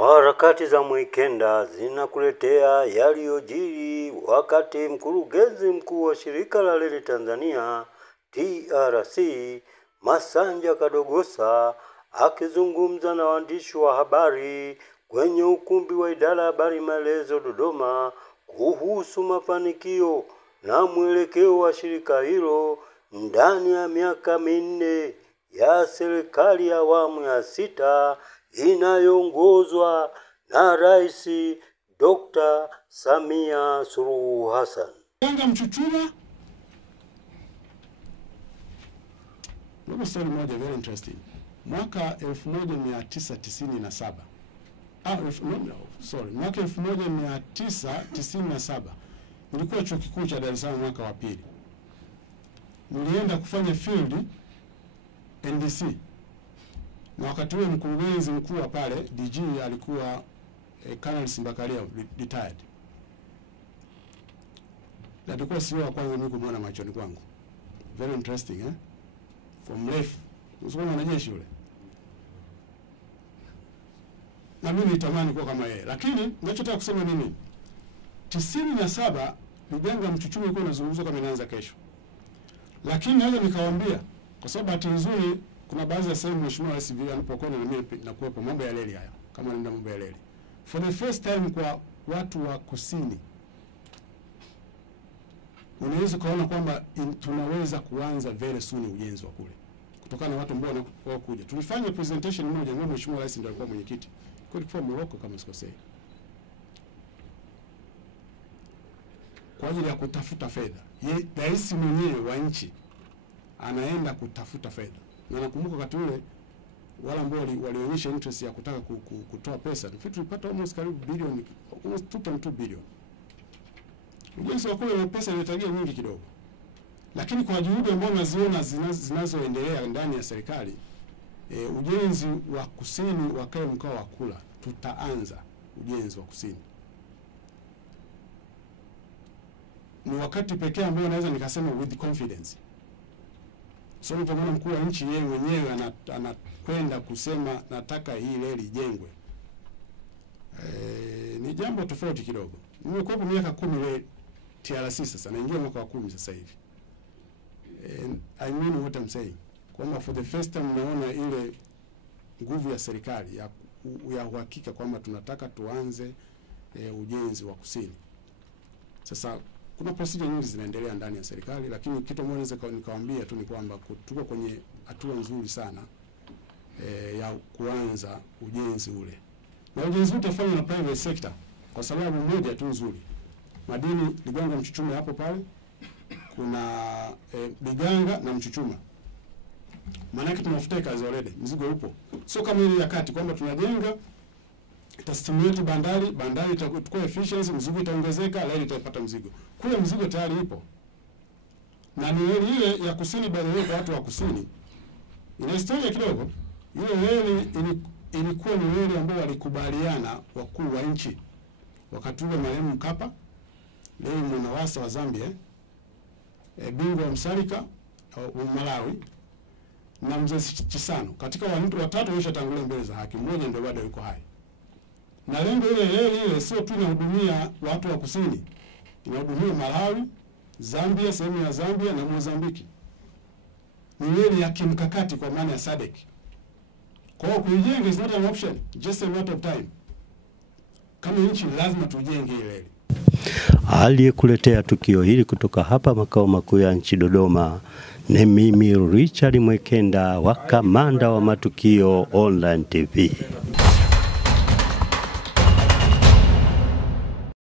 Harakati za Mwikenda zinakuletea yaliyojiri wakati mkurugenzi mkuu wa shirika la reli Tanzania TRC Masanja Kadogosa akizungumza na waandishi wa habari kwenye ukumbi wa idara ya habari Maelezo Dodoma kuhusu mafanikio na mwelekeo wa shirika hilo ndani ya miaka minne ya serikali ya awamu ya 6 inayoongozwa na Rais Dr. Samia Suluhu Hassan. Yanga Mchuchuma. Ndio story moja very interesting. Mwaka 1997. Mwaka 1997 nilikuwa chuo kikuu cha Dar es Salaam mwaka wa pili. Nilienda kufanya field NDC. Na wakati huo mkurugenzi mkuu wa pale DG alikuwa Colonel Simbakalia retired. Na alikuwa sio wa kwanza mimi kumwona machoni kwangu. Very interesting From mrefu. Usiona mwanajeshi yule. Na mimi nitamani kuwa kama yeye. Lakini ninachotaka kusema nini? 97 Yanga Mchuchuma ilikuwa inazungumzwa kama inaanza kesho. Lakini naweza nikawaambia kwa sababu bahati nzuri kuna baadhi ya sehemu mheshimiwa Rais alipokuwa na mimi na kuwepo mambo ya reli haya kama nenda mambo ya reli. For the first time kwa watu wa kusini unaweza kuona kwamba tunaweza kuanza very soon ujenzi wa kule. Kutokana na watu ambao wanakuja. Tulifanya presentation moja na mheshimiwa Rais ndio alikuwa mwenyekiti. Kulikuwa Morocco kama sikosei. Kwa ajili ya kutafuta fedha. Rais mwenyewe wa nchi anaenda kutafuta fedha. Na nakumbuka wakati ule wale ambao walionyesha interest ya kutaka kutoa pesa, tulipata almost karibu bilioni, almost 2.2 bilioni. Ujenzi wa kule na pesa inahitajia nyingi kidogo. Lakini kwa juhudi ambazo naziona zinazoendelea ndani ya serikali, ujenzi wa kusini wa kale mkoa wa Kula, tutaanza ujenzi wa kusini. Ni wakati pekee ambao naweza nikasema with confidence. So nitamwona mkuu wa nchi yeye mwenyewe anakwenda kusema nataka hii reli ijengwe. Ni jambo tofauti kidogo. Nimekuwa miaka 10 reli TRC sasa naingia mwaka wa 10 sasa hivi. I mean what I'm saying. Kwamba for the first time naona ile nguvu ya serikali ya uhakika kwamba tunataka tuanze ujenzi wa kusini. Sasa kuna procedure nyingi zinaendelea ndani ya serikali, lakini kitu ambacho naweza nikawaambia tu ni kwamba tuko kwenye hatua nzuri sana ya kuanza ujenzi ule. Na ujenzi utafanywa na private sector kwa sababu moja tu nzuri. Madini Liganga Mchuchuma hapo pale. Kuna Liganga na Mchuchuma. Maana yake tunafuta kazi already, mzigo upo. Sio kama ile ya kati kwamba tunajenga itastimulate bandari itakuwa efficiency, mzigo itaongezeka, reli itapata mzigo. Kule mzigo tayari ipo. Na ni reli ile ya kusini bado kwa watu wa kusini. Ina historia kidogo. Ile reli ilikuwa ni reli ambayo walikubaliana wakuu wa nchi. Wakati ule marehemu Mkapa, leo mwanawasa wa Zambia, bingwa wa Msalika wa Malawi na mzee Chisano. Katika watu watatu walishatangulia mbele za haki, mmoja ndio bado yuko hai. Na lengo ile sio tu inahudumia watu wa kusini. Inahudumia Malawi, Zambia, sehemu ya Zambia na Mozambiki. Ni reli ya kimkakati kwa maana ya SADC. Kwa hiyo kuijenga is not an option, just a matter of time. Kama nchi lazima tujenge ile reli. Aliyekuletea tukio hili kutoka hapa makao makuu ya nchi Dodoma ni mimi Richard Mwikenda wa Kamanda wa Matukio Online TV.